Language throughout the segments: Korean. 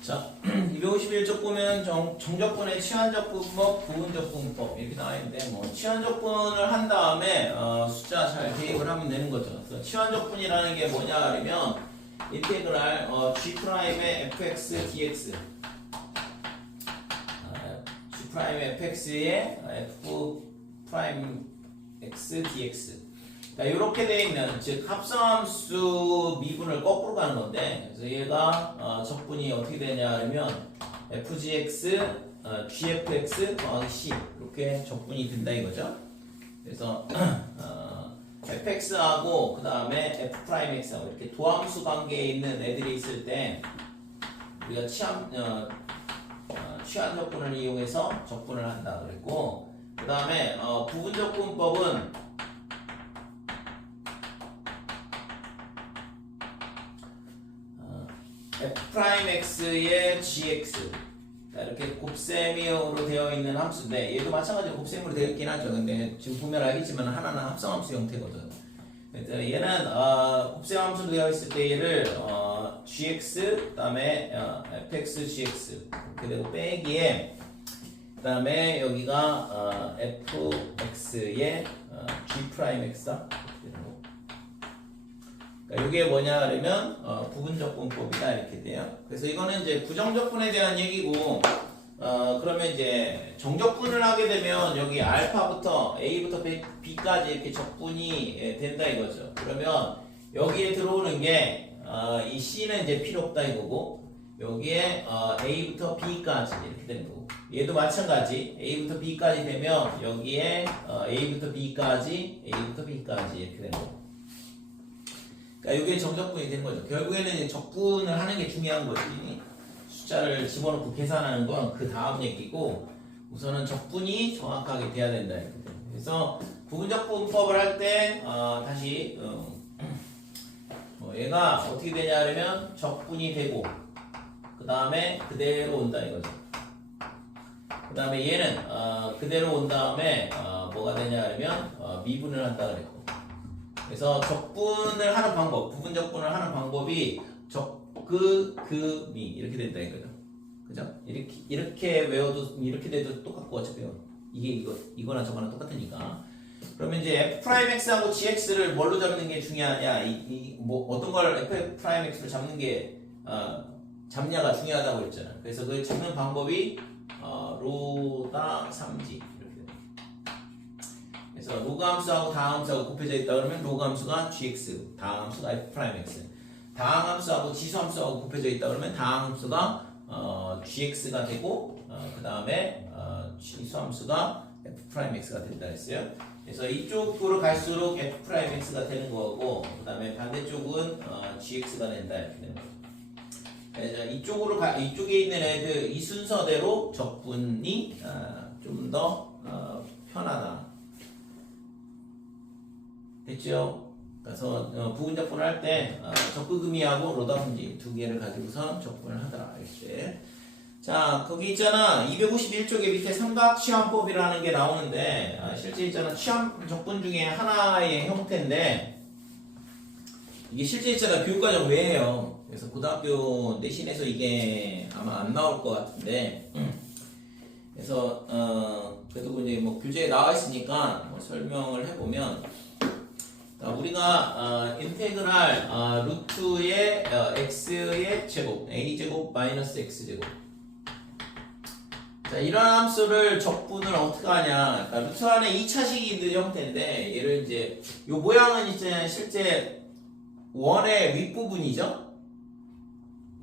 자, 251쪽 보면 정적분의 치환적분법, 부분적분법 이렇게 나와 있는데 뭐 치환적분을 한 다음에 숫자 잘 대입을 하면 되는 거죠. 그래서 치환적분이라는 게 뭐냐 하면 인테그랄 G'의 fx dx G'의 fx의 f'x dx 이렇게 되어 있는 즉 합성함수 미분을 거꾸로 가는 건데 그래서 얘가 적분이 어떻게 되냐 하면 fgx gfx 더하기 c 이렇게 적분이 된다 이거죠. 그래서 fx하고 그 다음에 f'x하고 이렇게 도함수 관계에 있는 애들이 있을 때 우리가 취한 적분을 이용해서 적분을 한다 그랬고 그 다음에 부분적분법은 f'x의 gx 이렇게 곱셈으로 되어 있는 함수인데 얘도 마찬가지로 곱셈으로 되어 있긴 하죠. 근데 지금 보면 알겠지만 하나는 합성함수 형태거든. 얘는 곱셈 함수로 되어 있을 때 얘를 gx 그 다음에 fx gx 이렇게 되고 빼기에 그 다음에 여기가 fx의 g'x다 이게 뭐냐 하면 부분적분법이다 이렇게 돼요. 그래서 이거는 이제 부정적분에 대한 얘기고 그러면 이제 정적분을 하게 되면 여기 알파부터 A부터 B까지 이렇게 적분이 된다 이거죠. 그러면 여기에 들어오는 게 이 C는 이제 필요 없다 이거고 여기에 A부터 B까지 이렇게 되는 거고 얘도 마찬가지 A부터 B까지 되면 여기에 A부터 B까지 이렇게 되는 거고 그러니까 이게 정적분이 되는 거죠. 결국에는 적분을 하는 게 중요한 거지. 숫자를 집어넣고 계산하는 건 그 다음 얘기고 우선은 적분이 정확하게 돼야 된다. 그래서 부분적분법을 할 때 다시 얘가 어떻게 되냐 하면 적분이 되고 그 다음에 그대로 온다 이거죠. 그 다음에 얘는 그대로 온 다음에 뭐가 되냐 하면 미분을 한다 그랬고 그래서 적분을 하는 방법, 부분 적분을 하는 방법이 미 이렇게 된다 이거죠. 그죠? 이렇게 외워도 이렇게 돼도 똑같고 어차피 이거나 저거나 똑같으니까. 그러면 이제 f'x하고 gx를 뭘로 잡는 게 중요하냐? 뭐 어떤 걸 f'x를 잡는 게 잡냐가 중요하다고 했잖아. 그래서 그 잡는 방법이 로다 3지. 그래서 로그 함수하고 다항 함수하고 곱해져 있다 그러면 로그 함수가 gx, 다항 함수가 f'x. 다항 함수하고 지수 함수하고 곱해져 있다 그러면 다항 함수가 gx가 되고 그 다음에 지수 함수가 f'x가 된다 했어요. 그래서 이쪽으로 갈수록 f'x가 되는 거고 그 다음에 반대쪽은 gx가 된다 이렇게 되는 거고. 그래서 이쪽에 있는 애들 이 순서대로 적분이 좀 더 편하다. 됐죠? 그래서 부분적분을 할 때 적부금이하고 로다분지 두 개를 가지고서 적분을 하더라 이렇게. 자 거기 있잖아 251쪽에 밑에 삼각치환법이라는 게 나오는데 실제 있잖아 치환 적분 중에 하나의 형태인데 이게 실제 있잖아 교육과정 외에요. 그래서 고등학교 내신에서 이게 아마 안 나올 것 같은데 그래서 그래도 이제 뭐 교재에 나와 있으니까 뭐 설명을 해보면 우리가 인테그랄 루트의 x의 제곱 a제곱 마이너스 x제곱 자 이런 함수를 적분을 어떻게 하냐 그러니까 루트 안에 2차식이 있는 형태인데 얘를 이제 요 모양은 이제 실제 원의 윗부분이죠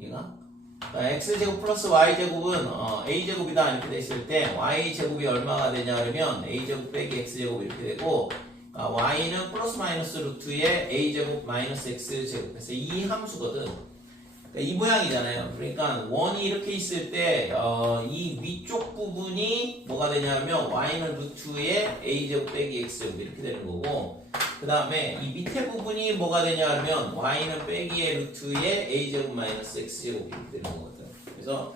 얘가 그러니까 x제곱 플러스 y제곱은 a제곱이다 이렇게 됐을 때 y제곱이 얼마가 되냐 그러면 a제곱 빼기 x제곱 이렇게 되고 y는 플러스 마이너스 루트의 a제곱 마이너스 x제곱 그래서 이 함수거든. 그러니까 이 모양이잖아요. 그러니까 원이 이렇게 있을 때 이 위쪽 부분이 뭐가 되냐면 y는 루트의 a제곱 빼기 x제곱 이렇게 되는 거고 그 다음에 이 밑에 부분이 뭐가 되냐면 y는 빼기의 루트의 a제곱 마이너스 x제곱 이렇게 되는 거거든. 그래서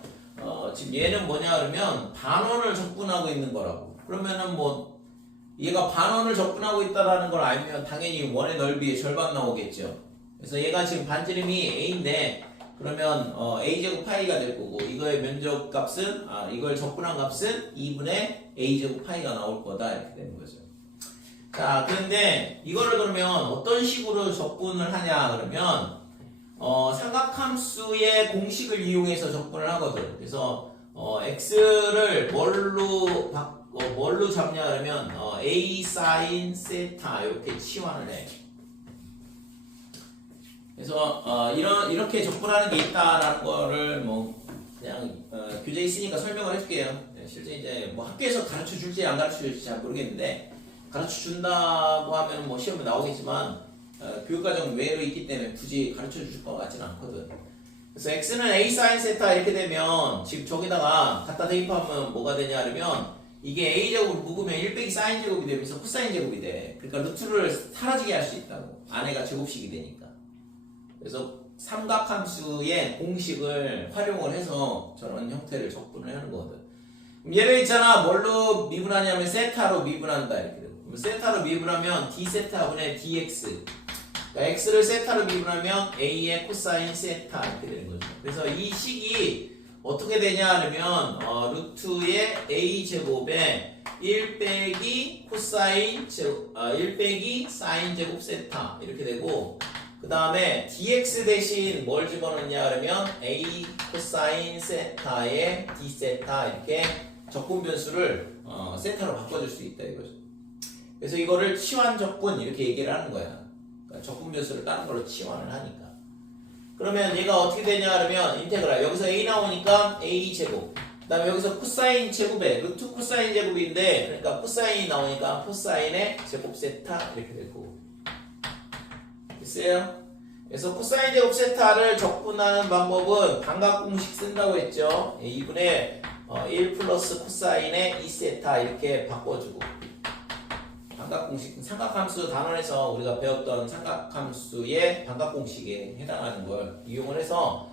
지금 얘는 뭐냐 그러면 반원을 적분하고 있는 거라고. 그러면은 뭐 얘가 반원을 적분하고 있다는 걸 알면 당연히 원의 넓이의 절반 나오겠죠. 그래서 얘가 지금 반지름이 a인데 그러면 a제곱 파이가 될 거고 이거의 면적 값은 이걸 적분한 값은 2분의 a제곱 파이가 나올 거다 이렇게 되는 거죠. 자, 그런데 이거를 그러면 어떤 식으로 적분을 하냐 그러면 삼각함수의 공식을 이용해서 적분을 하거든. 그래서 x를 뭘로 잡냐 그러면 a sin 세타 이렇게 치환을 해. 그래서 이렇게 적분하는 게 있다라는 거를 뭐 그냥 교재에 있으니까 설명을 해줄게요. 실제 이제 뭐 학교에서 가르쳐 줄지 안 가르쳐 줄지 잘 모르겠는데 가르쳐 준다고 하면 뭐 시험에 나오겠지만 교육과정 외로 있기 때문에 굳이 가르쳐 줄 것 같지는 않거든. 그래서 x는 a sin 세타 이렇게 되면 지금 저기다가 갖다 대입하면 뭐가 되냐 그러면 이게 a제곱을 묶으면 1 빼기 sin 제곱이 되면서 코사인 제곱이 돼. 그러니까 루트를 사라지게 할 수 있다고. 안에가 제곱식이 되니까. 그래서 삼각함수의 공식을 활용을 해서 저런 형태를 적분을 하는 거거든. 예를 있잖아 뭘로 미분하냐면 세타로 미분한다 이렇게 되고 세타로 미분하면 d 세타분의 dx 그러니까 x를 세타로 미분하면 a의 코사인 세타 이렇게 되는 거죠. 그래서 이 식이 어떻게 되냐 하면 루트의 a 제곱에 1 빼기 코사인 제곱 1 빼기 사인 제곱 세타 이렇게 되고 그 다음에 dx 대신 뭘 집어넣냐 그러면 a 코사인 세타의 d 세타 이렇게 적분 변수를 세타로 바꿔줄 수 있다 이거죠. 그래서 이거를 치환 적분 이렇게 얘기를 하는 거야. 그러니까 적분 변수를 다른 걸로 치환을 하니까. 그러면 얘가 어떻게 되냐 그러면 인테그랄 여기서 a 나오니까 a 제곱 그 다음에 여기서 코사인 제곱에 루트 코사인 제곱인데 그러니까 코사인이 나오니까 코사인의 제곱 세타 이렇게 되고 됐어요? 그래서 코사인 제곱 세타를 적분하는 방법은 반각 공식 쓴다고 했죠. 2분의 1 플러스 코사인의 2세타 이렇게 바꿔주고 반각 공식, 삼각함수 단원에서 우리가 배웠던 삼각함수의 반각 공식에 해당하는 걸 이용을 해서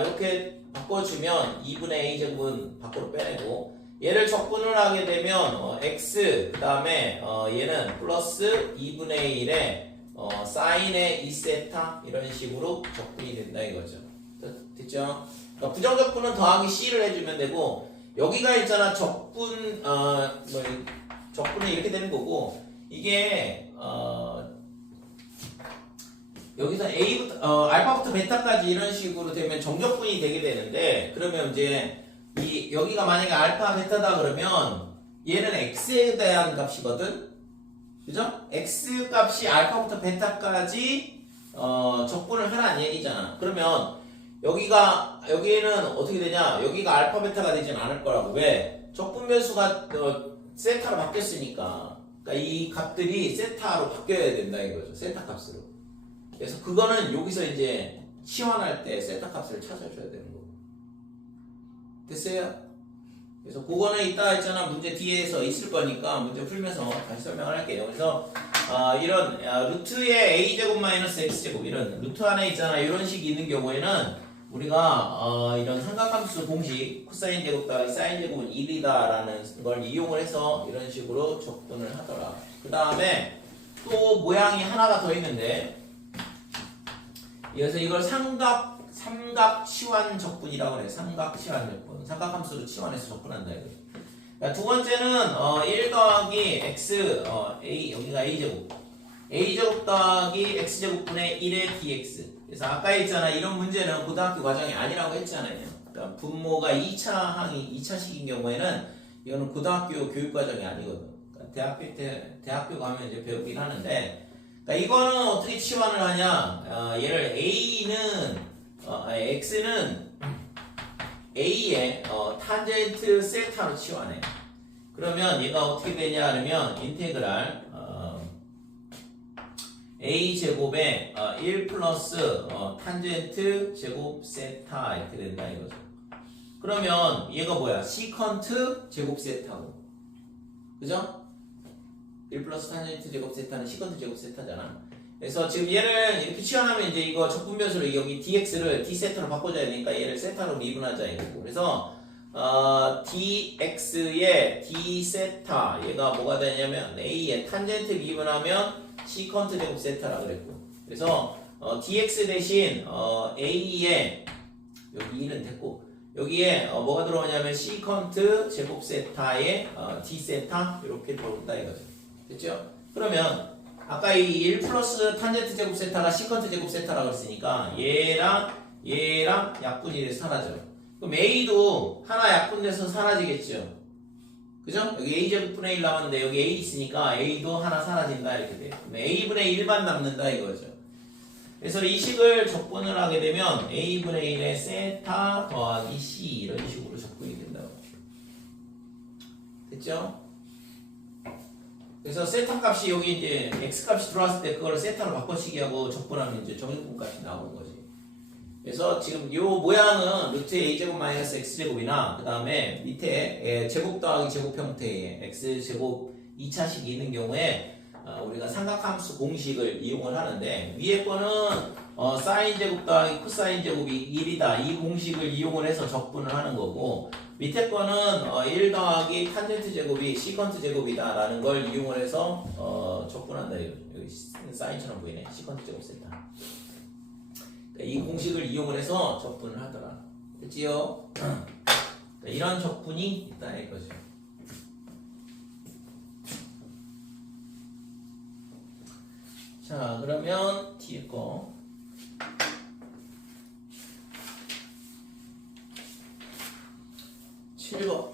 이렇게 바꿔주면 2분의 a제곱은 밖으로 빼내고 얘를 적분을 하게 되면 x 그 다음에 얘는 플러스 2분의 1에 사인의 2세타 이런 식으로 적분이 된다 이거죠. 됐죠? 그러니까 부정적분은 더하기 c를 해주면 되고 여기가 있잖아 적분 적분은 이렇게 되는 거고 이게 여기서 a부터 알파부터 베타까지 이런 식으로 되면 정적분이 되게 되는데 그러면 이제 여기가 만약에 알파 베타다 그러면 얘는 x에 대한 값이거든. 그죠? x 값이 알파부터 베타까지 적분을 하라는 얘기잖아. 그러면 여기에는 어떻게 되냐? 여기가 알파 베타가 되진 않을 거라고. 왜? 적분 변수가 세타로 바뀌었으니까. 그러니까 이 값들이 세타로 바뀌어야 된다 이거죠. 세타 값으로. 그래서 그거는 여기서 이제 치환할 때 세타 값을 찾아줘야 되는 거고. 됐어요? 그래서 그거는 이따 있잖아 문제 뒤에서 있을 거니까 문제 풀면서 다시 설명을 할게요. 그래서 이런 루트의 a제곱 마이너스 x제곱 이런 루트 안에 있잖아 이런 식이 있는 경우에는 우리가 이런 삼각함수 공식 코사인 제곱 더하기 사인 제곱은 1이다 라는 걸 이용을 해서 이런 식으로 적분을 하더라. 그 다음에 또 모양이 하나가 더 있는데 그래서 이걸 삼각 치환 적분이라고 그래. 삼각 치환 적분. 삼각함수로 치환해서 적분한다 이거. 그러니까 두 번째는 1 더하기 x a 여기가 a제곱 a제곱 더하기 x제곱분의 1의 dx. 그래서 아까 있잖아 이런 문제는 고등학교 과정이 아니라고 했잖아요. 그러니까 분모가 2차식인 경우에는 이거는 고등학교 교육과정이 아니거든. 그러니까 대학교 가면 이제 배우긴 하는데 그러니까 이거는 어떻게 치환을 하냐? 얘를 x는 a의 탄젠트 세타로 치환해. 그러면 얘가 어떻게 되냐 하면 인테그랄 a 제곱에 1 플러스 탄젠트 제곱 세타 이렇게 된다 이거죠. 그러면 얘가 뭐야? 시컨트 제곱 세타고, 그죠? 1 플러스 탄젠트 제곱 세타는 시컨트 제곱 세타잖아. 그래서 지금 얘를 이렇게 치환하면 이제 이거 적분 변수로 여기 dx를 d 세타로 바꿔줘야 되니까 얘를 세타로 미분하자 이거고. 그래서 dx의 d 세타 얘가 뭐가 되냐면 a의 탄젠트 미분하면 시컨트 제곱 세타라 그랬고. 그래서 dx 대신 a에 여기 1은 됐고 여기에 뭐가 들어오냐면 시컨트 제곱 세타에 d 세타 이렇게 들어온다 이거죠. 됐죠? 그러면 아까 이 1 플러스 탄젠트 제곱 세타가 시컨트 제곱 세타라고 했으니까 얘랑 약분이 돼서 사라져. 그럼 a도 하나 약분돼서 사라지겠죠. 그죠? 여기 a제곱분의 1 남았는데 여기 a 있으니까 a도 하나 사라진다 이렇게 돼요. 그럼 a분의 1만 남는다 이거죠. 그래서 이 식을 적분을 하게 되면 a분의 1에 세타 더하기 c 이런 식으로 적분이 된다고. 됐죠? 그래서 세타 값이 여기 이제 x 값이 들어왔을 때 그걸 세타로 바꿔치기 하고 적분하면 이제 정육분 값이 나오는 거지. 그래서 지금 요 모양은 루트 a제곱 마이너스 x제곱이나 그 다음에 밑에 제곱 더하기 제곱 형태의 x제곱 2차식이 있는 경우에 우리가 삼각함수 공식을 이용을 하는데 위에 거는 사인 제곱 더하기 코사인 제곱이 1이다 이 공식을 이용을 해서 적분을 하는 거고 밑에 거는 1 더하기 탄젠트 제곱이 시컨트 제곱이다 라는 걸 이용을 해서 적분한다 여기 사인처럼 보이네 시컨트 제곱 세타 이 공식을 이용을 해서 적분을 하더라. 됐지요? 이런 적분이 있다 이거죠. 자, 그러면 뒤에 거. 칠 번.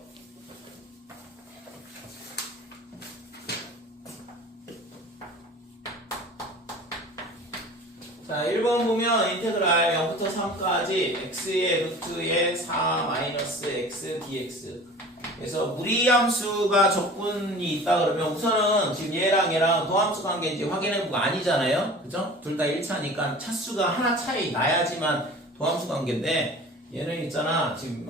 자, 1번 보면 인테그랄 0부터 3까지 x의 루트의 4 마이너스 x dx 그래서 무리함수가 적분이 있다 그러면 우선은 지금 얘랑 도함수 관계인지 확인해보고 아니잖아요. 그죠? 둘 다 1차니까 차수가 하나 차이 나야지만 도함수 관계인데 얘는 있잖아 지금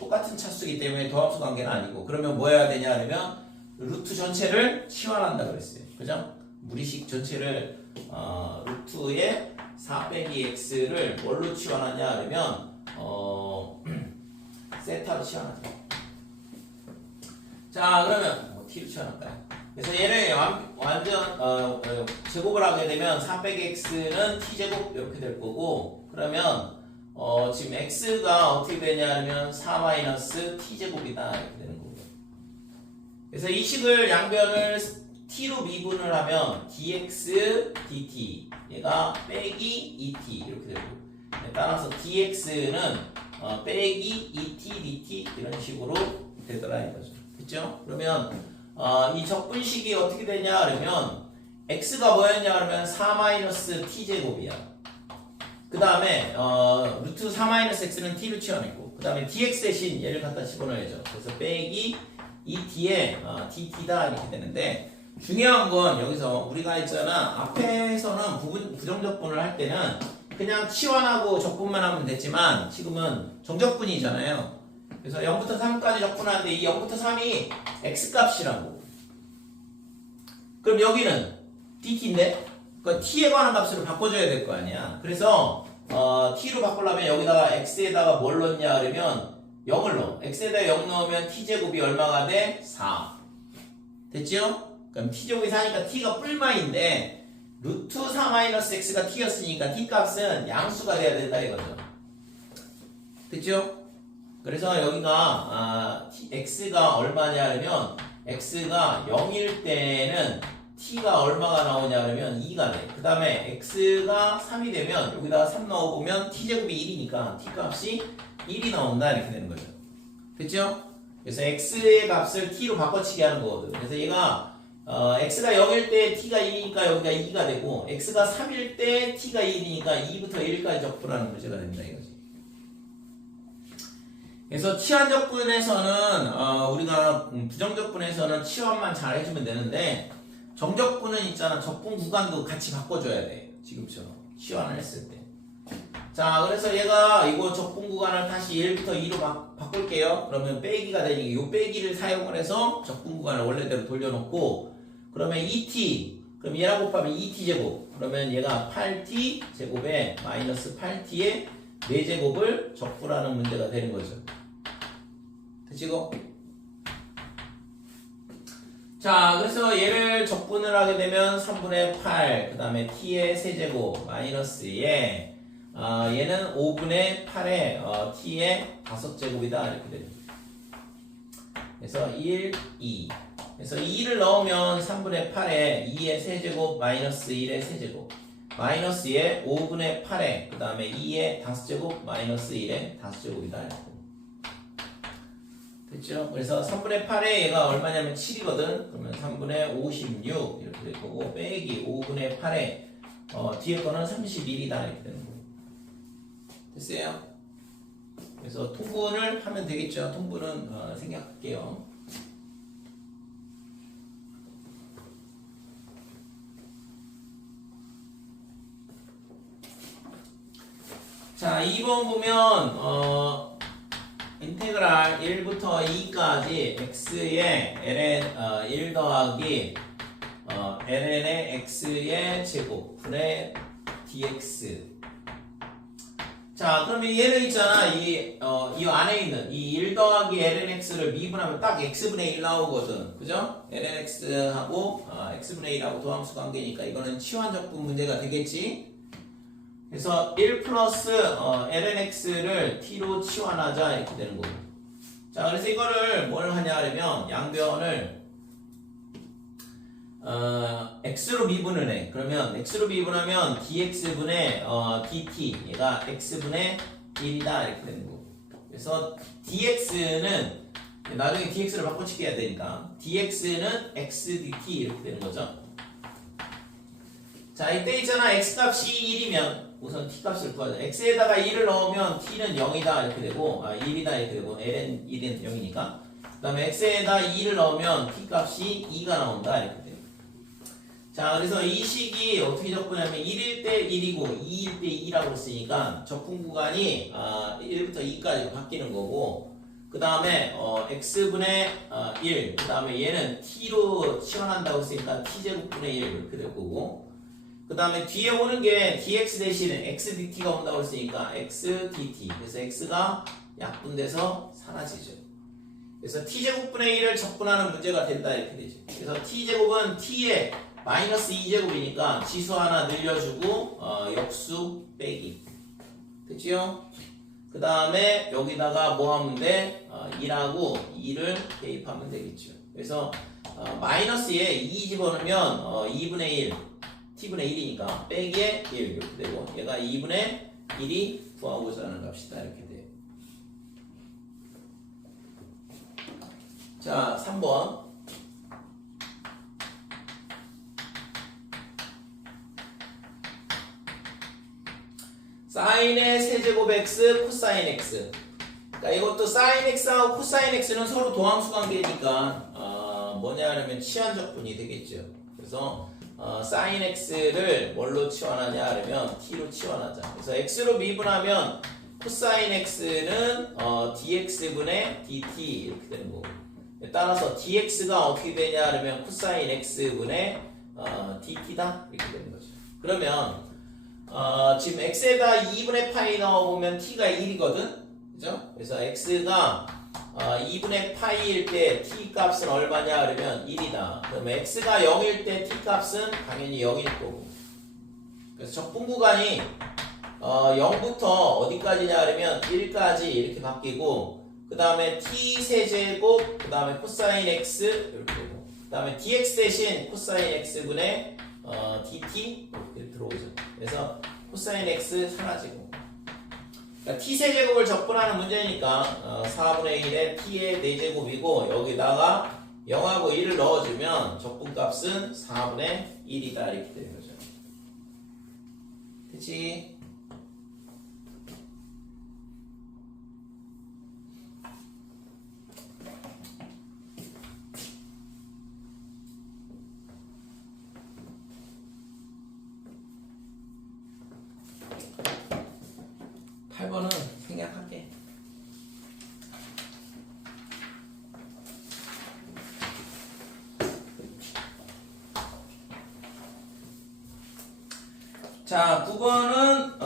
똑같은 차수이기 때문에 도함수 관계는 아니고 그러면 뭐 해야 되냐 하면 루트 전체를 치환한다 그랬어요. 그죠? 무리식 전체를 루트의 4 빼기 x를 뭘로 치환하냐 그러면 세타로 치환하죠. 자 그러면 t로 치환할까요? 그래서 얘를 완전 제곱을 하게 되면 4 빼기 x는 t제곱 이렇게 될 거고 그러면 지금 x가 어떻게 되냐면 4 마이너스 t제곱이다 이렇게 되는 거고 그래서 이 식을 양변을 t로 미분을 하면 dx dt 얘가 빼기 2t 이렇게 되고 따라서 dx는 빼기 2t dt 이런 식으로 되더라 이거죠. 됐죠? 그러면 이 적분식이 어떻게 되냐 그러면 x가 뭐였냐 그러면 4 마이너스 t제곱이야. 그 다음에 루트 4 마이너스 x는 t로 치환했고 그 다음에 dx 대신 얘를 갖다 집어넣어야죠. 그래서 빼기 2t에 dt다 이렇게 되는데 중요한 건 여기서 우리가 있잖아 앞에서는 부정적분을 할 때는 그냥 치환하고 적분만 하면 됐지만 지금은 정적분이잖아요. 그래서 0부터 3까지 적분하는데 이 0부터 3이 x값이라고. 그럼 여기는 dt인데 그러니까 t에 관한 값으로 바꿔줘야 될 거 아니야. 그래서 t로 바꾸려면 여기다가 x에다가 뭘 넣냐 그러면 0을 넣어. x에다 0 넣으면 t제곱이 얼마가 돼? 4. 됐죠? 그럼 t제곱이 4니까 t가 뿔마인데 루트 4 마이너스 x가 t였으니까 t 값은 양수가 돼야 된다 이거죠. 됐죠? 그래서 여기가 x가 얼마냐 그러면 x가 0일 때는 t가 얼마가 나오냐 그러면 2가 돼. 그 다음에 x가 3이 되면 여기다가 3 넣어보면 t제곱이 1이니까 t 값이 1이 나온다 이렇게 되는 거죠. 됐죠? 그래서 x의 값을 t로 바꿔치기 하는 거거든. 그래서 얘가 x가 0일 때 t가 1이니까 여기가 2가 되고 x가 3일 때 t가 1이니까 2부터 1까지 적분하는 문제가 된다 이거지. 그래서 치환적분에서는 우리가 부정적분에서는 치환만 잘 해주면 되는데 정적분은 있잖아 적분 구간도 같이 바꿔줘야 돼. 지금처럼 치환을 했을 때. 자 그래서 얘가 이거 적분 구간을 다시 1부터 2로 바꿀게요. 그러면 빼기가 되니까 이 빼기를 사용을 해서 적분 구간을 원래대로 돌려놓고 그러면 2t 그럼 얘랑 곱하면 2t 제곱 그러면 얘가 8t 제곱에 마이너스 8t의 4제곱을 적분하는 문제가 되는 거죠. 됐지고? 자, 그래서 얘를 적분을 하게 되면 3분의 8, 그 다음에 t의 세제곱 마이너스 얘는 5분의 8의 t의 5제곱이다 이렇게 되죠. 그래서 1, 2. 그래서 2를 넣으면 3분의 8에 2의 세제곱 마이너스 1의 세제곱 마이너스에 5분의 8에 그 다음에 2의 5제곱 마이너스 1의 5제곱이다 이렇게. 됐죠? 그래서 3분의 8에 얘가 얼마냐면 7이거든. 그러면 3분의 56 이렇게 될 거고 빼기 5분의 8에 뒤에 거는 31이다 이렇게 되는 거고. 됐어요? 그래서 통분을 하면 되겠죠. 통분은 생략할게요. 자, 2번 보면 인테그랄 1부터 2까지 x의 ln 1 더하기 ln의 x의 제곱 분의 dx. 자, 그러면 얘는 있잖아. 이 안에 있는 이 1 더하기 ln x를 미분하면 딱 x분의 1 나오거든. 그죠? ln x하고 x분의 1하고 도함수 관계니까 이거는 치환적분 문제가 되겠지. 그래서 1 플러스 ln x를 t로 치환하자 이렇게 되는 거고. 자, 그래서 이거를 뭘 하냐 하면 양변을 x로 미분을 해. 그러면 x로 미분하면 dx분의 dt 얘가 x분의 1이다 이렇게 되는 거고. 그래서 dx는 나중에 dx를 바꿔치기 해야 되니까 dx는 x dt 이렇게 되는 거죠. 자, 이때 있잖아. x값이 1이면 우선 t값을 구하자. x에다가 1을 넣으면 t는 0이다 이렇게 되고 1이다 이렇게 되고 ln 1은 0이니까 그 다음에 x에다 2를 넣으면 t값이 2가 나온다 이렇게 돼요. 자, 그래서 이 식이 어떻게 적분하면 1일 때 1이고 2일 때 2라고 했으니까 적분 구간이 1부터 2까지 바뀌는 거고 그 다음에 x분의 1, 그 다음에 얘는 t로 치환한다고 했으니까 t제곱분의 1 이렇게 될 거고 그 다음에 뒤에 오는 게 dx 대신에 x dt가 온다고 했으니까 x dt. 그래서 x가 약분돼서 사라지죠. 그래서 t제곱분의 1을 적분하는 문제가 된다 이렇게 되죠. 그래서 t제곱은 t의 마이너스 2제곱이니까 지수 하나 늘려주고 역수 빼기. 됐지요? 그 다음에 여기다가 뭐 하면 돼? 2라고 2를 대입하면 되겠죠. 그래서 마이너스에 2 집어넣으면 2분의 1 t분의 1이니까 빼기에 1 이렇게 되고 얘가 2분의 1이 구하고자 하는 값이다 이렇게 돼요. 자, 3번 사인의 세제곱 x 코사인 x. 그러니까 이것도 사인 x하고 코사인 x는 서로 도함수 관계니까 뭐냐 하면 치환적분이 되겠죠. 그래서 사인 x를 뭘로 치환하냐 하면 t로 치환하자. 그래서 x로 미분하면 코사인 x는 dx분의 dt 이렇게 되는 거고 따라서 dx가 어떻게 되냐 하면 코사인 x분의 dt다 이렇게 되는 거죠. 그러면 지금 x에다 2분의 파이 넣어보면 t가 1이거든. 그죠? 그래서 x가 2분의 파이일 때 t 값은 얼마냐 그러면 1이다. 그러면 x가 0일 때 t 값은 당연히 0일 거고. 그래서 적분 구간이 0부터 어디까지냐 그러면 1까지 이렇게 바뀌고 그 다음에 t 세제곱 그 다음에 코사인 x 이렇게 되고 그 다음에 dx 대신 코사인 x분의 dt 이렇게 들어오죠. 그래서 코사인 x 사라지고 그러니까 t세제곱을 적분하는 문제니까 4분의 1에 t의 4제곱이고 여기다가 0하고 1을 넣어주면 적분값은 4분의 1이다 이렇게 되는 거죠. 됐지? (8번은) 생략할게. 자, 9번은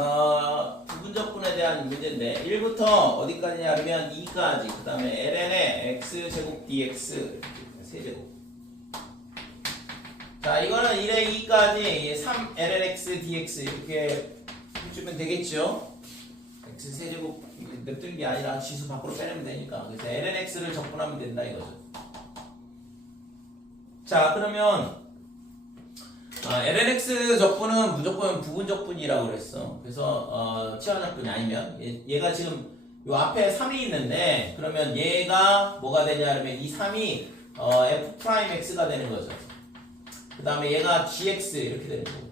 부분적분에 대한 문제인데 1부터 어디까지냐 하면 2까지 그 다음에 ln의 x제곱 dx 세제곱 자, 이거는 1에 2까지 3 lnx dx 이렇게 해주면 되겠죠? x 세제곱 냅두는 게 아니라 지수 밖으로 빼내면 되니까. 그래서 lnx를 적분하면 된다 이거죠. 자, 그러면 lnx 적분은 무조건 부분 적분이라고 그랬어. 그래서 치환 적분이 아니면 얘가 지금 요 앞에 3이 있는데 그러면 얘가 뭐가 되냐면 이 3이 f'x가 되는 거죠. 그 다음에 얘가 gx 이렇게 되는 거고.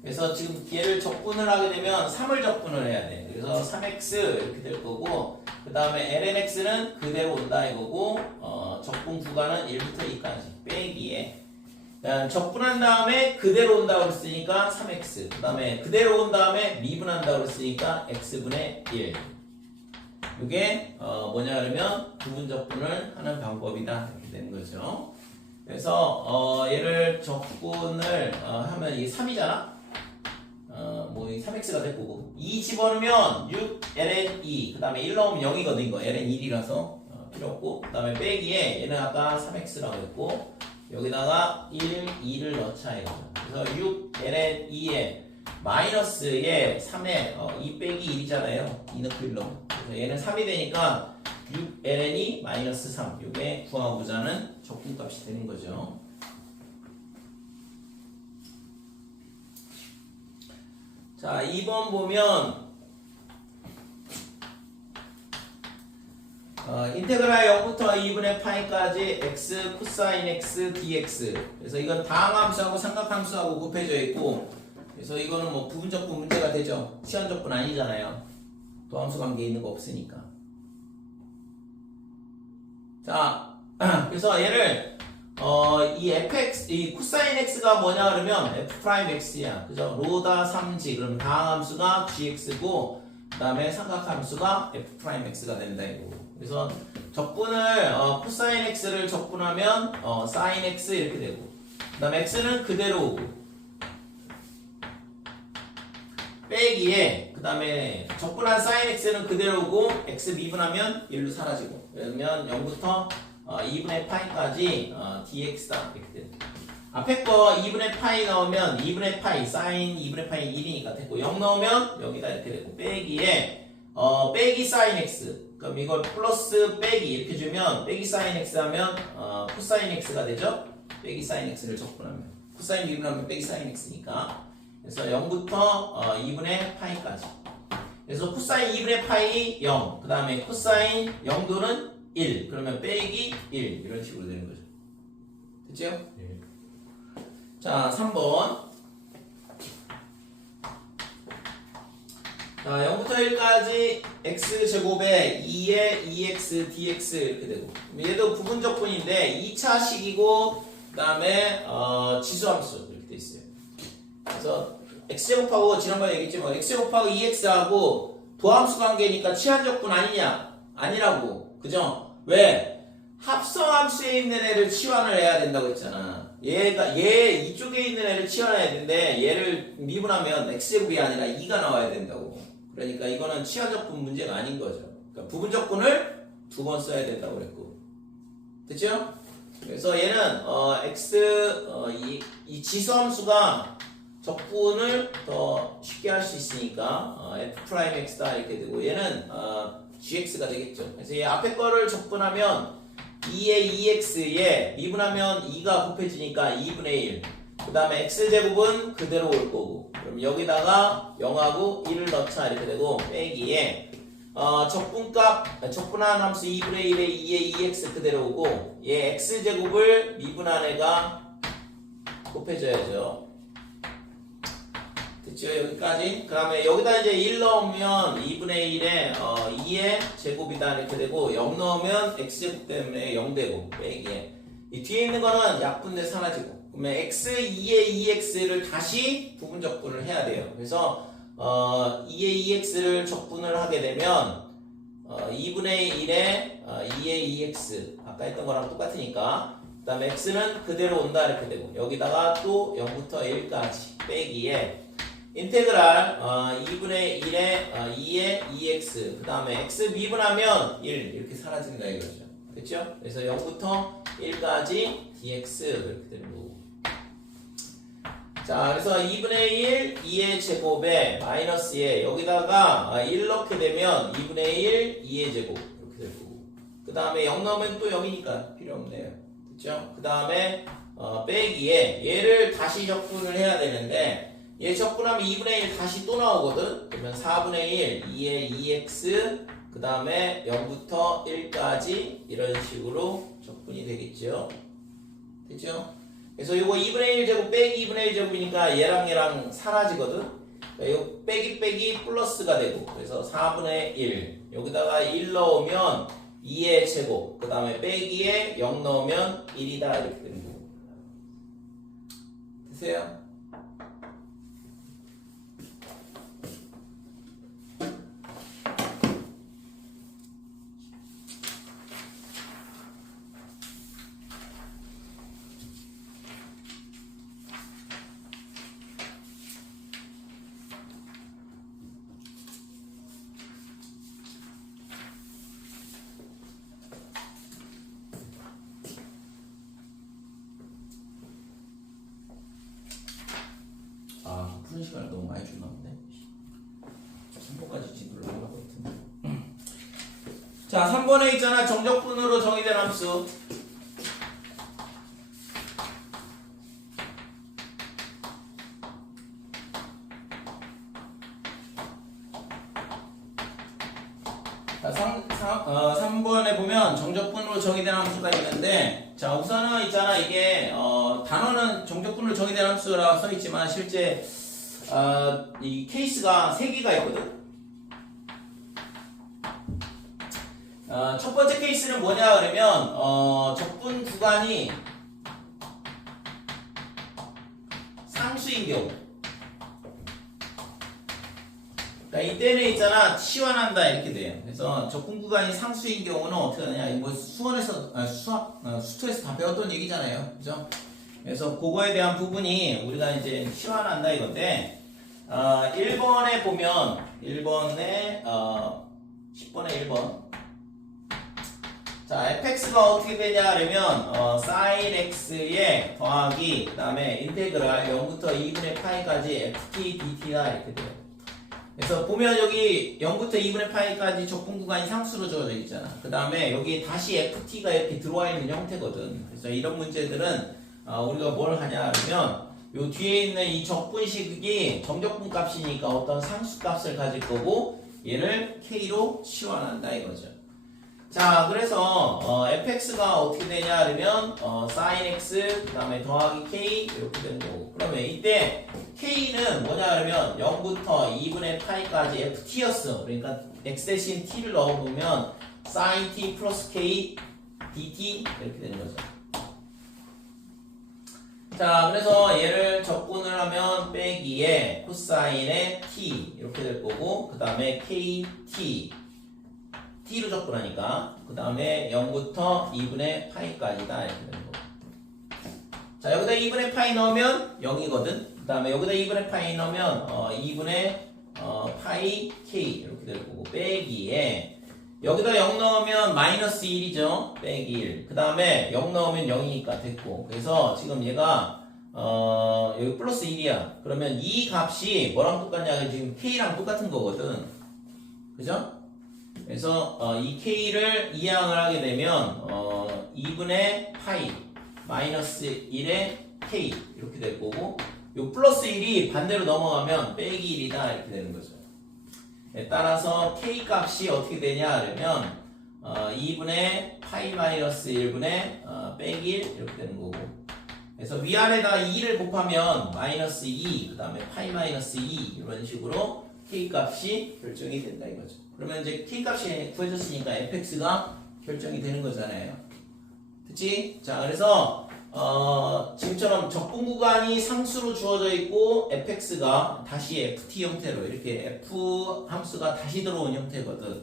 그래서 지금 얘를 적분을 하게 되면 3을 적분을 해야 돼. 그래서 3x 이렇게 될 거고, 그 다음에 lnx는 그대로 온다 이거고, 적분 구간은 1부터 2까지 빼기에 적분한 다음에 그대로 온다고 그랬으니까 3x, 그 다음에 그대로 온 다음에 미분한다고 그랬으니까 x분의 1. 이게 뭐냐 그러면 부분 적분을 하는 방법이다 이렇게 되는 거죠. 그래서 얘를 적분을 하면 이게 3이잖아. 뭐 3x가 될 거고 2 집어넣으면 6 ln 2, 그 다음에 1 넣으면 0이거든. 이거 ln 1이라서 필요 없고, 그 다음에 빼기에 얘는 아까 3x라고 했고 여기다가 1, 2를 넣자 이거죠. 그래서 6 ln 2에 마이너스에 3에 2 빼기 1이잖아요. 2 넣고 1 넣으면. 그래서 얘는 3이 되니까 6 ln이 마이너스 3. 이게 구하고자 하는 적분값이 되는 거죠. 자, 2번 보면 인테그랄 0부터 2분의 파이까지 x 코사인 x dx. 그래서 이건 다항함수하고 삼각함수하고 곱해져 있고, 그래서 이거는 뭐 부분적분 문제가 되죠. 시한적분 아니잖아요. 도함수 관계 있는 거 없으니까. 자, 그래서 얘를 이 fx, 이 코사인 x가 뭐냐 그러면 f 프라임 x야. 그죠? 로다 3지. 그럼 다항함수가 gx고, 그 다음에 삼각함수가 f 프라임 x가 된다 이거. 그래서 적분을 코사인 x를 적분하면 사인 x 이렇게 되고, 그 다음에 x는 그대로 오고, 빼기에 그 다음에 적분한 사인 x는 그대로 오고 x 미분하면 1로 사라지고, 그러면 0부터 2분의 파이까지 dx다 이렇게 됩니다. 앞에 거 2분의 파이 나오면 2분의 파이 사인 2분의 파이 1이니까 됐고, 0 넣으면 여기다 이렇게 되고, 빼기에 빼기 사인 x, 그럼 이걸 플러스 빼기 이렇게 주면 빼기 사인 x 하면 코사인 x가 되죠. 빼기 사인 x를 적분하면 코사인 미분하면 빼기 사인 x니까. 그래서 0부터 2분의 파이까지. 그래서 코사인 2분의 파이 0, 그 다음에 코사인 0도는 1, 그러면 빼기 1 이런 식으로 되는 거죠. 됐죠? 네. 자, 3번. 자, 0부터 1까지 x제곱에 2에 2x dx 이렇게 되고, 얘도 부분적분인데 2차식이고 그 다음에 지수함수 이렇게 돼 있어요. 그래서 x제곱하고 지난번에 얘기했지만 x제곱하고 2x하고 도함수 관계니까 치환적분 아니냐? 아니라고. 그죠? 왜? 합성함수에 있는 애를 치환을 해야 된다고 했잖아. 얘 이쪽에 있는 애를 치환해야 되는데 얘를 미분하면 x제곱이 아니라 2가 나와야 된다고. 그러니까 이거는 치환적분 문제가 아닌 거죠. 그러니까 부분적분을 2번 써야 된다고 그랬고. 됐죠? 그래서 얘는 이 지수함수가 적분을 더 쉽게 할 수 있으니까 f 프라임 x다 이렇게 되고, 얘는 gx가 되겠죠. 그래서 얘 앞에 거를 적분하면 2에 2x에 미분하면 2가 곱해지니까 2분의 1. 그 다음에 x제곱은 그대로 올 거고, 그럼 여기다가 0하고 1을 넣자 이렇게 되고, 빼기에 적분한 함수 2분의 1에 2에 2x 그대로 오고, 얘 x제곱을 미분한 애가 곱해져야죠. 됐죠? 여기까지. 그 다음에 여기다 이제 1 넣으면 2분의 1에 2의 제곱이다 이렇게 되고, 0 넣으면 x제곱 때문에 0 되고, 빼기에 이 뒤에 있는 거는 약분돼 사라지고, 그러면 x 2의 2x를 다시 부분적분을 해야 돼요. 그래서 2의 2x를 적분을 하게 되면 2분의 1에 2의 2x 아까 했던 거랑 똑같으니까, 그 다음에 x는 그대로 온다 이렇게 되고, 여기다가 또 0부터 1까지 빼기에 인테그랄 2분의 1에 2의 2x, 그 다음에 x 미분하면 1 이렇게 사라진다 이거죠. 됐죠? 그래서 0부터 1까지 dx 이렇게 되는 거고. 자, 그래서 2분의 1, 2의 제곱에 마이너스 2 여기다가 1 넣게 되면 2분의 1, 2의 제곱 이렇게 될 거고 그 다음에 0 넣으면 또 0이니까 필요 없네요. 됐죠? 그 다음에 빼기에 얘를 다시 적분을 해야 되는데 얘 적분하면 2분의 1 다시 또 나오거든. 그러면 4분의 1, 2의 2x 그 다음에 0부터 1까지 이런 식으로 적분이 되겠죠. 됐죠? 그래서 이거 2분의 1 제곱 빼기 2분의 1 제곱이니까 얘랑 사라지거든. 그러니까 이거 빼기 플러스가 되고 그래서 4분의 1 여기다가 1 넣으면 2의 제곱 그 다음에 빼기에 0 넣으면 1이다 이렇게 되는 거고. 됐어요? 푸는 시간을 너무 많이 줬나 본데. 3번까지 진도를 하려고 했던데. 자, 3번에 있잖아. 정적분으로 정의된 함수. 자, 3번에 보면 정적분으로 정의된 함수가 있는데, 자, 우선은 있잖아. 이게, 단어는 정적분으로 정의된 함수라 써있지만, 실제, 이 케이스가 3개가 있거든. 첫 번째 케이스는 뭐냐 그러면 적분 구간이 상수인 경우. 그러니까 이때는 있잖아 치환한다 이렇게 돼요. 그래서 적분 구간이 상수인 경우는 어떻게 하냐? 이거 수원에서 수투에서 다 배웠던 얘기잖아요, 그죠? 그래서 그거에 대한 부분이 우리가 이제 치환한다 이건데. 1번에 보면 1번에 10번에 1번 자 fx가 어떻게 되냐 그러면 sin x에 더하기 그 다음에 인테그랄 0부터 2분의 파이까지 ft dt다 이렇게 돼요. 그래서 보면 여기 0부터 2분의 파이까지 적분 구간이 상수로 주어져 있잖아. 그 다음에 여기 다시 ft가 이렇게 들어와 있는 형태거든. 그래서 이런 문제들은 우리가 뭘 하냐 그러면 요 뒤에 있는 이 적분식이 정적분 값이니까 어떤 상수 값을 가질 거고 얘를 k로 치환한다 이거죠. 자, 그래서 fx가 어떻게 되냐 그러면 sin x 그 다음에 더하기 k 이렇게 되는 거고 그러면 이때 k는 뭐냐 그러면 0부터 2분의 파이까지 ft였어. 그러니까 x 대신 t를 넣어보면 sin t 플러스 k dt 이렇게 되는 거죠. 자, 그래서 얘를 적분을 하면 빼기에 코사인의 t 이렇게 될 거고 그 다음에 kt t로 적분하니까 그 다음에 0부터 2분의 파이까지다 이렇게 되는 거고. 자, 여기다 2분의 파이 넣으면 0이거든. 그 다음에 여기다 2분의 파이 넣으면 2분의 파이 k 이렇게 될 거고 빼기에 여기다 0 넣으면 마이너스 1이죠. 빼기 1. 그 다음에 0 넣으면 0이니까 됐고. 그래서 지금 얘가 여기 플러스 1이야. 그러면 이 값이 뭐랑 똑같냐? 지금 k랑 똑같은 거거든. 그죠? 그래서 이 k를 이항을 하게 되면 2분의 파이 마이너스 1의 k 이렇게 될 거고 요 플러스 1이 반대로 넘어가면 빼기 1이다 이렇게 되는 거죠. 따라서 k 값이 어떻게 되냐 그러면 2분의 파이 마이너스 1분의 빼기 1 이렇게 되는 거고 그래서 위아래다 2를 곱하면 마이너스 2 그 다음에 파이 마이너스 2 이런 식으로 k 값이 결정이 된다 이거죠. 그러면 이제 k 값이 구해졌으니까 fx가 결정이 되는 거잖아요. 그치? 자, 그래서 지금처럼 적분 구간이 상수로 주어져 있고 fx가 다시 ft 형태로 이렇게 f 함수가 다시 들어온 형태거든.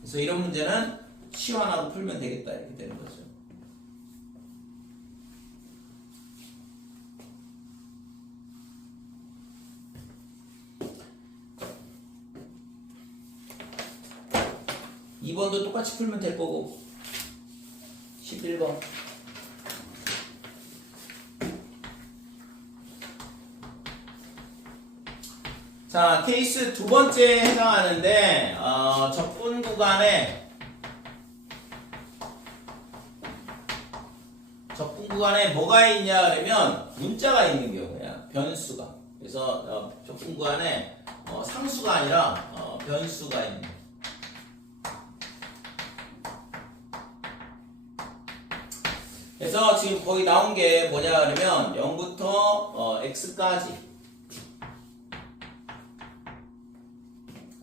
그래서 이런 문제는 치환하고 풀면 되겠다 이렇게 되는 거죠. (2번도) 똑같이 풀면 될 거고 11번 자, 케이스 두 번째에 해당하는데 적분 구간에 뭐가 있냐 그러면 문자가 있는 경우야. 변수가. 그래서 적분 구간에 상수가 아니라 변수가 있는 거야. 그래서 지금 거기 나온 게 뭐냐 그러면 0부터 x까지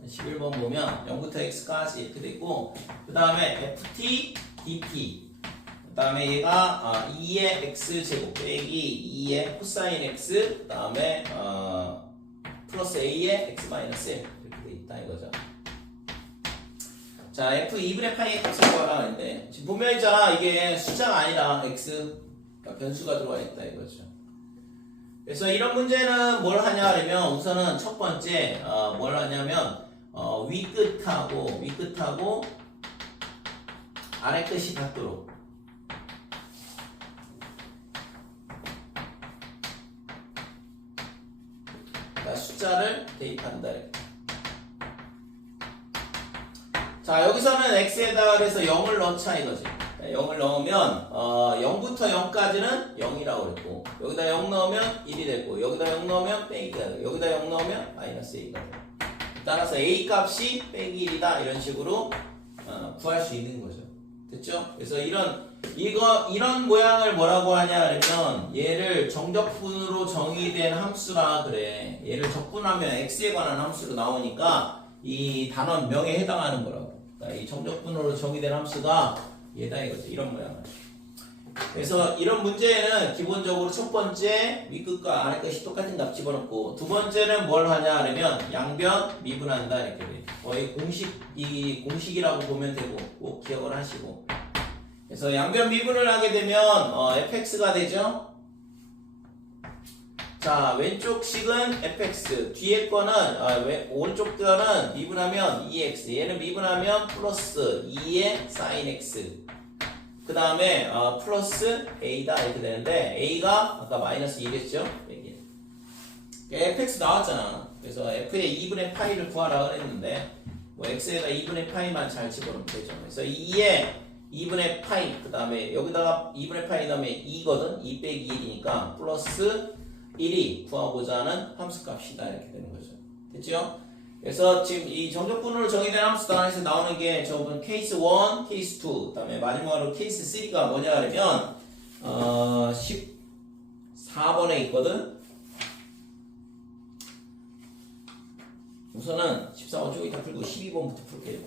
11번 보면 0부터 x까지 이렇게 되고 그 다음에 ft, dt 그 다음에 얘가 2의 x제곱 빼기 2의 코사인 x 그 다음에 플러스 a의 x 마이너스 1 이렇게 돼 있다 이거죠. 자, f 2분의 파이의 값을 구하라 하는데 지금 보면 있잖아 이게 숫자가 아니라 x 그러니까 변수가 들어와 있다 이거죠. 그래서 이런 문제는 뭘 하냐 하면 우선은 첫 번째 뭘 하냐면 위끝하고 아래 끝이 닿도록 그러니까 숫자를 대입한다 이렇게. 자, 여기서는 x에다가 그래서 0을 넣자 이거지. 0을 넣으면 0부터 0까지는 0이라고 그랬고 여기다 0 넣으면 1이 되고 여기다 0 넣으면 빼기가 되고 여기다 0 넣으면 마이너스 a가 되고 따라서 a 값이 빼기 1이다 이런 식으로 구할 수 있는 거죠. 됐죠? 그래서 이런 모양을 뭐라고 하냐 그러면 얘를 정적분으로 정의된 함수라 그래. 얘를 적분하면 x에 관한 함수로 나오니까 이 단원명에 해당하는 거라고. 그러니까 이 정적분으로 정의된 함수가 얘다 이거죠. 이런 모양을. 그래서 이런 문제에는 기본적으로 첫 번째 윗끝과 아래끝이 똑같은 값 집어넣고 두 번째는 뭘 하냐 하면 양변 미분한다 이렇게 돼. 거의 공식이라고 보면 되고 꼭 기억을 하시고. 그래서 양변 미분을 하게 되면 fx가 되죠. 자, 왼쪽 식은 fx, 뒤에 거는 오른쪽 거는 미분하면 2x, 얘는 미분하면 플러스 2의 sin x. 그 다음에 플러스 a다 이렇게 되는데 a가 아까 마이너스 2겠죠? fx 나왔잖아. 그래서 f의 2분의 파이를 구하라 그랬는데 뭐 x에다 2분의 파이만 잘 집어넣으면 되죠. 그래서 2의 2분의 파이 그 다음에 여기다가 2분의 파이 넣으면 2거든. 2 빼기 1이니까 플러스 1이 구하고자 하는 함수값이다 이렇게 되는 거죠. 됐죠? 그래서 지금 이 정적분으로 정의된 함수 단원에서 나오는 게 저번 케이스 1, 케이스 2, 그 다음에 마지막으로 케이스 3가 뭐냐 하면 14번에 있거든. 우선은 14번 쭉 이따 풀고 12번부터 풀게요.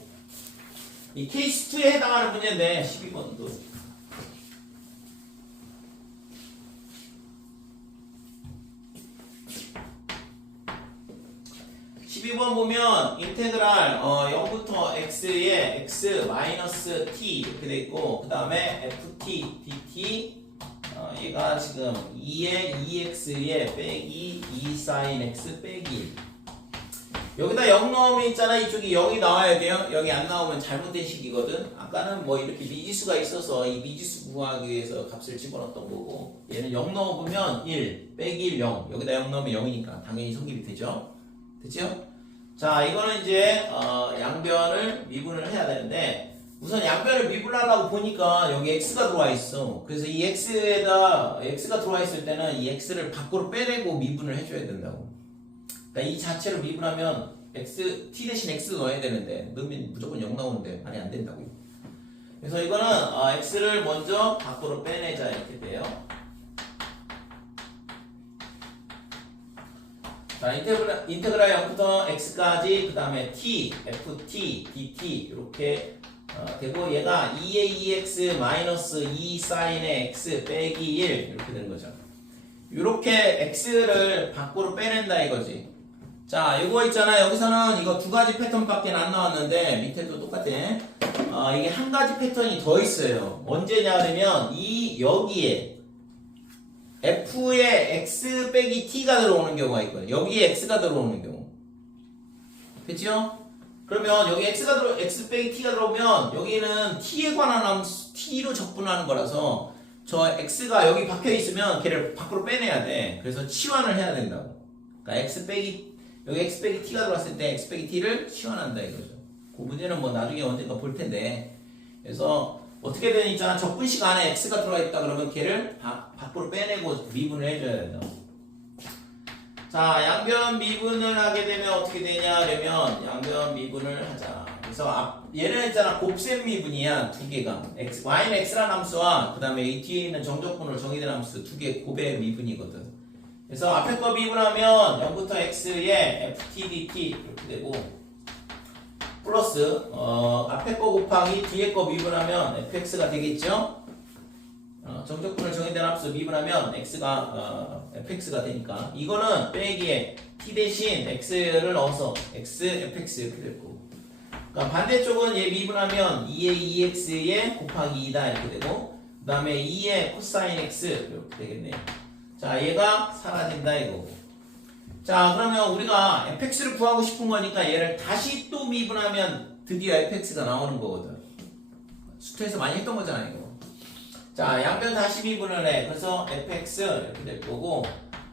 이 케이스 2에 해당하는 문제인데 12번도 12번 보면 인테그랄 0부터 x에 x 마이너스 t 이렇게 돼 있고 그 다음에 ft dt 얘가 지금 2에 2x에 빼기 2 sin x 빼기 1 여기다 0 넣으면 있잖아. 이쪽이 0이 나와야 돼요. 0이 안 나오면 잘못된 식이거든. 아까는 뭐 이렇게 미지수가 있어서 이 미지수 구하기 위해서 값을 집어넣었던 거고 얘는 0 넣어보면 1 빼기 1 0 여기다 0 넣으면 0이니까 당연히 성립이 되죠. 됐죠? 자, 이거는 이제 양변을 미분을 해야 되는데 우선 양변을 미분하려고 보니까 여기 x가 들어와 있어. 그래서 이 x에다 x가 들어와 있을 때는 이 x를 밖으로 빼내고 미분을 해줘야 된다고. 그러니까 이 자체로 미분하면 x t 대신 x 넣어야 되는데 넣으면 무조건 0 나오는데 말이 안 된다고요. 그래서 이거는 x를 먼저 밖으로 빼내자 이렇게 돼요. 자, 인테그랄 0부터 x까지 그 다음에 t, ft, dt 이렇게 되고 얘가 2의 2x 마이너스 2 sin의 x 빼기 1 이렇게 되는 거죠. 이렇게 x를 밖으로 빼낸다 이거지. 자, 이거 있잖아. 여기서는 이거 두 가지 패턴밖에 안 나왔는데 밑에도 똑같아. 이게 한 가지 패턴이 더 있어요. 언제냐 하면 여기에 f에 x 빼기 t가 들어오는 경우가 있거든요. 여기에 x가 들어오는 경우. 그치요? 그러면 여기 x 빼기 t가 들어오면 여기는 t에 관한 함수 t로 적분하는 거라서 저 x가 여기 박혀 있으면 걔를 밖으로 빼내야 돼. 그래서 치환을 해야 된다고. 그러니까 x 빼기 여기 x 빼기 t가 들어왔을 때 x 빼기 t를 치환한다 이거죠. 그 문제는 뭐 나중에 언젠가 볼 텐데. 그래서 어떻게 되는 있잖아. 적분식 안에 x가 들어와 있다 그러면 걔를 밖으로 빼내고 미분을 해줘야 된다. 자, 양변 미분을 하게 되면 어떻게 되냐 그러면 양변 미분을 하자. 그래서 얘는 있잖아 곱셈 미분이야 두 개가 y는 x라는 함수와 그 다음에 이 뒤에 있는 정적분으로 정의된 함수 두 개 곱의 미분이거든. 그래서 앞에 거 미분하면 0부터 x에 ft dt 이렇게 되고 플러스 앞에 거 곱하기 뒤에 거 미분하면 fx가 되겠죠. 정적분을 정의된 함수 미분하면 x가 fx가 되니까 이거는 빼기에 t 대신 x를 넣어서 x fx 이렇게 될 거고. 그러니까 반대쪽은 얘 미분하면 2의 2x에 곱하기 2다 이렇게 되고 그 다음에 2의 코사인 x 이렇게 되겠네요. 자, 얘가 사라진다 이거고. 자, 그러면 우리가 fx를 구하고 싶은 거니까 얘를 다시 또 미분하면 드디어 fx가 나오는 거거든. 수트에서 많이 했던 거잖아 이거. 자, 양변 다시 미분을 해. 그래서 fx 이렇게 될 거고.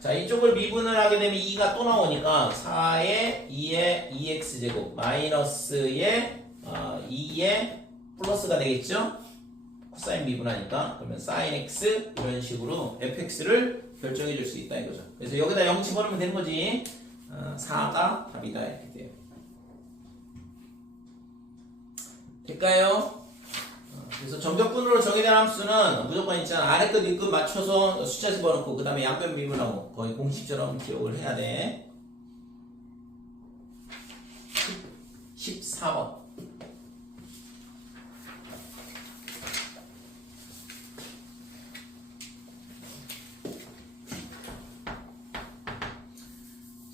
자, 이쪽을 미분을 하게 되면 2가 또 나오니까 4의 2의 2x제곱 마이너스의 2의 플러스가 되겠죠? 코사인 미분하니까. 그러면 sin x 이런 식으로 fx를 결정해 줄 수 있다 이거죠. 그래서 여기다 0 집어넣으면 되는 거지. 4가 답이다 이렇게 돼요. 될까요? 그래서 정적분으로 정의된 함수는 무조건 있잖아. 아래 끝, 윗끝 맞춰서 숫자 집어넣고 그 다음에 양변 미분하고 거의 공식처럼 기억을 해야 돼. 14번.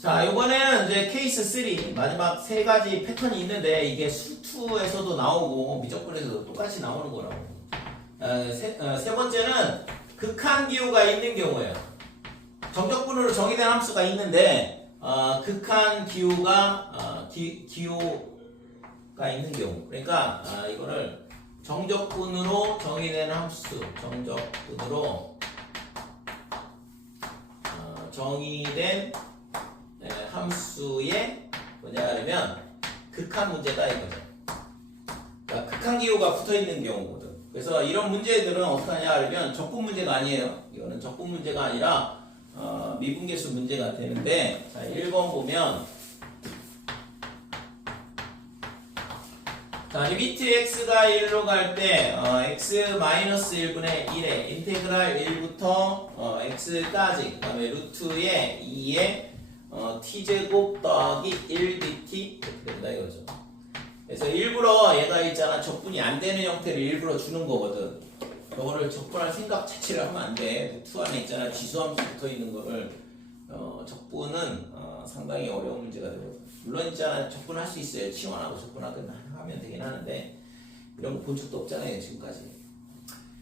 자, 이번에는 이제 케이스 3 마지막 세 가지 패턴이 있는데 이게 수2에서도 나오고 미적분에서도 똑같이 나오는 거라고. 세 번째는 극한 기호가 있는 경우예요. 정적분으로 정의된 함수가 있는데 극한 기호가 기호가 있는 경우. 그러니까 이거를 정적분으로 정의된 함수, 정적분으로 정의된 함수의 뭐냐 하면 극한 문제다 이거죠. 그러니까 극한 기호가 붙어있는 경우거든. 그래서 이런 문제들은 어떻게 하냐 하면 적분 문제가 아니에요. 이거는 적분 문제가 아니라 미분계수 문제가 되는데, 자 1번 보면 자 리미트 x가 1로 갈 때 x-1분의 1에 인테그랄 1부터 x까지 그 다음에 루트의 2에 t제곱 더하기 1dt 이렇게 된다 이거죠. 그래서 일부러 얘가 있잖아 적분이 안 되는 형태를 일부러 주는 거거든. 이거를 적분할 생각 자체를 하면 안 돼. 루트 안에 있잖아 지수함수 붙어 있는 거를 적분은 상당히 어려운 문제가 되거든. 물론 있잖아 적분할 수 있어요. 치환하고 적분하든 하면 되긴 하는데 이런 거 본 적도 없잖아요 지금까지.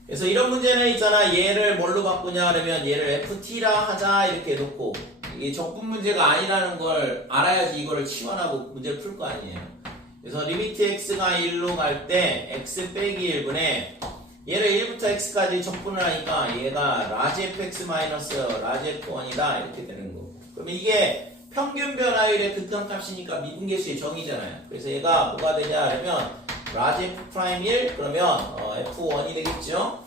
그래서 이런 문제는 있잖아 얘를 뭘로 바꾸냐 그러면 얘를 ft라 하자 이렇게 놓고 이게 적분 문제가 아니라는 걸 알아야지 이거를 치환하고 문제를 풀 거 아니에요. 그래서 리미트 x가 1로 갈 때 x 빼기 1분에 얘를 1부터 x까지 적분을 하니까 얘가 라지 fx 마이너스 라지 f1이다 이렇게 되는 거고. 그러면 이게 평균 변화율의 극한값이니까 미분계수의 정의잖아요. 그래서 얘가 뭐가 되냐 하면 라지 f'1 그러면 f1이 되겠죠?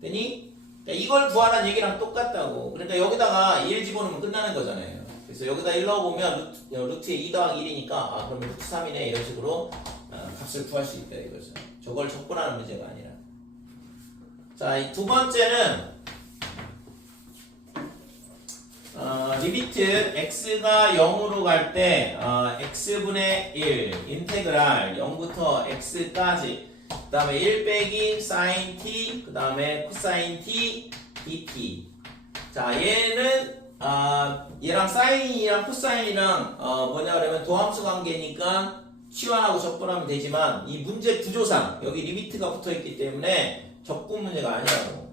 되니? 이걸 구하라는 얘기랑 똑같다고. 그러니까 여기다가 1 집어넣으면 끝나는 거잖아요. 그래서 여기다 1 넣어보면 루트에 2 더하기 1이니까 그러면 루트 3이네 이런 식으로 값을 구할 수 있다 이거죠. 저걸 적분하는 문제가 아니라. 자, 이 두 번째는 리미트 x가 0으로 갈 때 x분의 1 인테그랄 0부터 x까지 그 다음에 1 빼기 sin t 그 다음에 코사인 t dt. 자 얘는 얘랑 사인이랑 코사인이랑 뭐냐 그러면 도함수 관계니까 치환하고 적분하면 되지만 이 문제 구조상 여기 리미트가 붙어있기 때문에 적분 문제가 아니라고.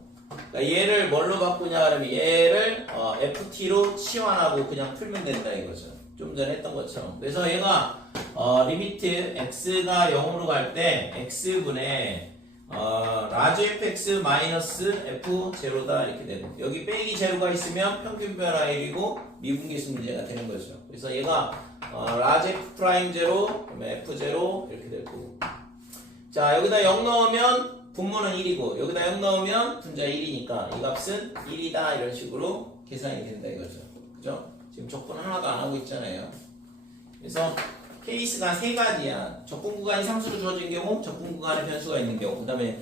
그러니까 얘를 뭘로 바꾸냐 그러면 얘를 ft로 치환하고 그냥 풀면 된다 이거죠. 좀 전에 했던 것처럼. 그래서 얘가 리미트 x가 0으로 갈 때 x분의 라지 fx 마이너스 f 제로다 이렇게 되는 거예요. 여기 빼기 제로가 있으면 평균별 아이리고 미분계수 문제가 되는 거죠. 그래서 얘가 라지 f 프라임 제로, 그다음에 f 제로 이렇게 될 거고. 자 여기다 0 넣으면 분모는 1이고 여기다 0 넣으면 분자 1이니까 이 값은 1이다 이런 식으로 계산이 된다 이거죠. 그죠? 지금 적분 하나도 안 하고 있잖아요. 그래서 케이스가 세 가지야. 적분 구간이 상수로 주어진 경우, 적분 구간에 변수가 있는 경우, 그 다음에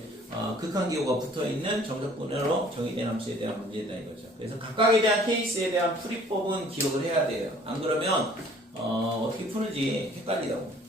극한 기호가 붙어있는 정적분으로 정의된 함수에 대한 문제다 이거죠. 그래서 각각에 대한 케이스에 대한 풀이법은 기억을 해야 돼요. 안 그러면 어떻게 푸는지 헷갈리다고.